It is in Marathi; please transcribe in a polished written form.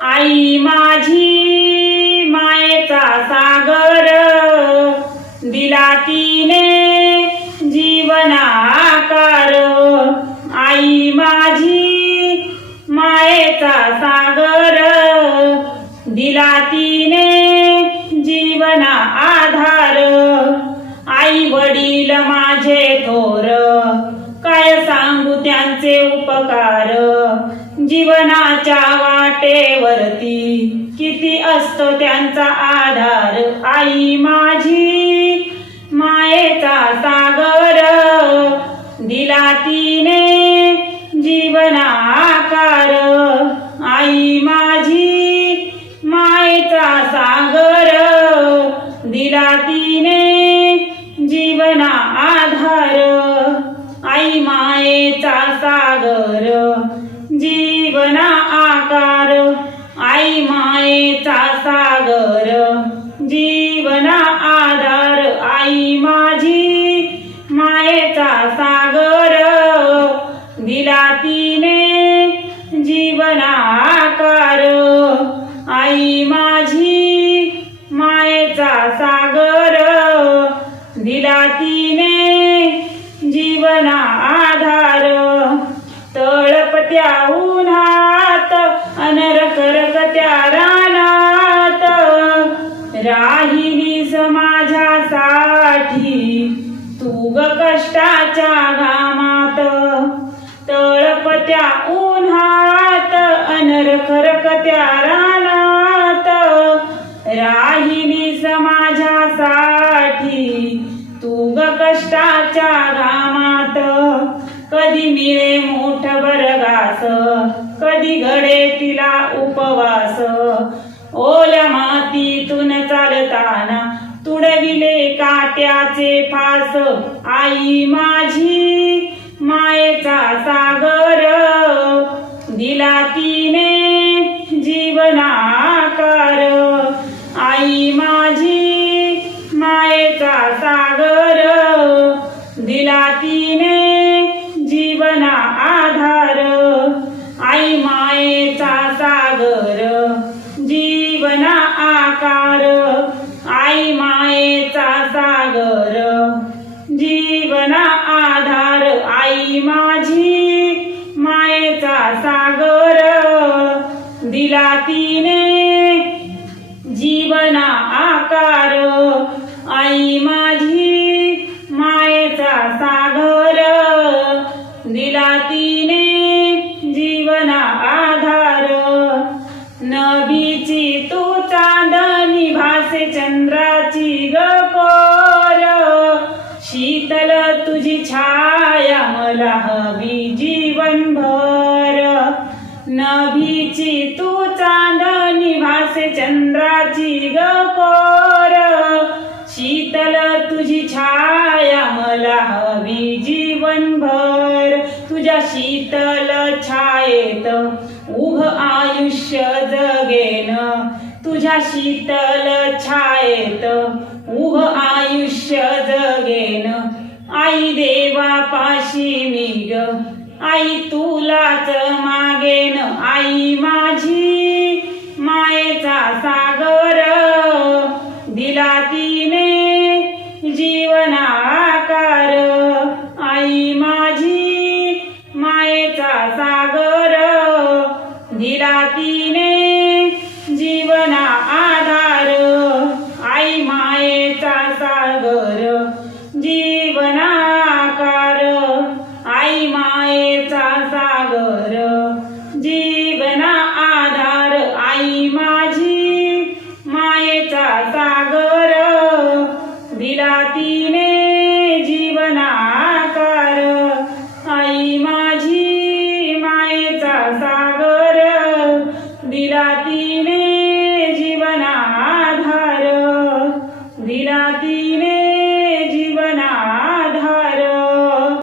आई माझी मायेचा सागर, दिला तिने जीवना आकार। आई माझी मायेचा सागर, दिला तिने जीवना आधार। आई वडील माझे थोर, काय सांगू त्यांचे उपकार। जीवनाच्या वाटेवरती किती असतो त्यांचा आधार। आई माझी मायेचा सागर, दिला तिने जीवना आकार। आई माझी मायेचा सागर, दिला तिने जीवना आधार। आई मायेचा सागर, जीवना आकार। आई मायेचा सागर, जीवना आधार। आई माझी मायेचा सागर, दिला तिने जीवना आकार। आई माझी मायेचा सागर, दिला तिने जीवना आधार। तळपत्या उन्हात अन रखरखत्या रानात, राहिलीस माझ्यासाठी तू ग कष्टाच्या घामात। तळपत्या उन्हात अन रखरखत्या रानात, राहिलीस माझ्यासाठी तू ग कष्टाच्या घामात। कधी मिळे मुठभर घास, कधी घडे तिला उपवास। ओल्या मातीतून चालताना तुडविले काट्याचे फास। आई माझी मायेचा सागर, दिला तिने जीवना आकार। आई माझी मायेचा सागर, दिला तिने जीवना आधार। आई मायेचा सागर, जीवना आकार। आई मायेचा सागर, जीवना आधार। आई माझी मायेचा सागर, दिला तिने जीवना आकार। आई माझी मायेचा सागर, दिला तिने जीवना आधार। नभीची तू चांदणी भासे चंद्राची ग कोर, शीतल तुझी छाया मला हवी जीवनभर। नभीची तू चांदणी भासे चंद्राची ग कोर, शीतल तुझी छाया मला हवी जीवनभर। तुझ्या शीतल छायेत उभ आयुष्य जगेन, तुझ्या शीतल छायेत उभ आयुष्य जगेन। आई देवापाशी मी ग, आई तुलाच मागेन। आई माझी मायेचा सागर, दिला तिने जीवना आकार। आई माझी मायेचा सागर, दिला तिने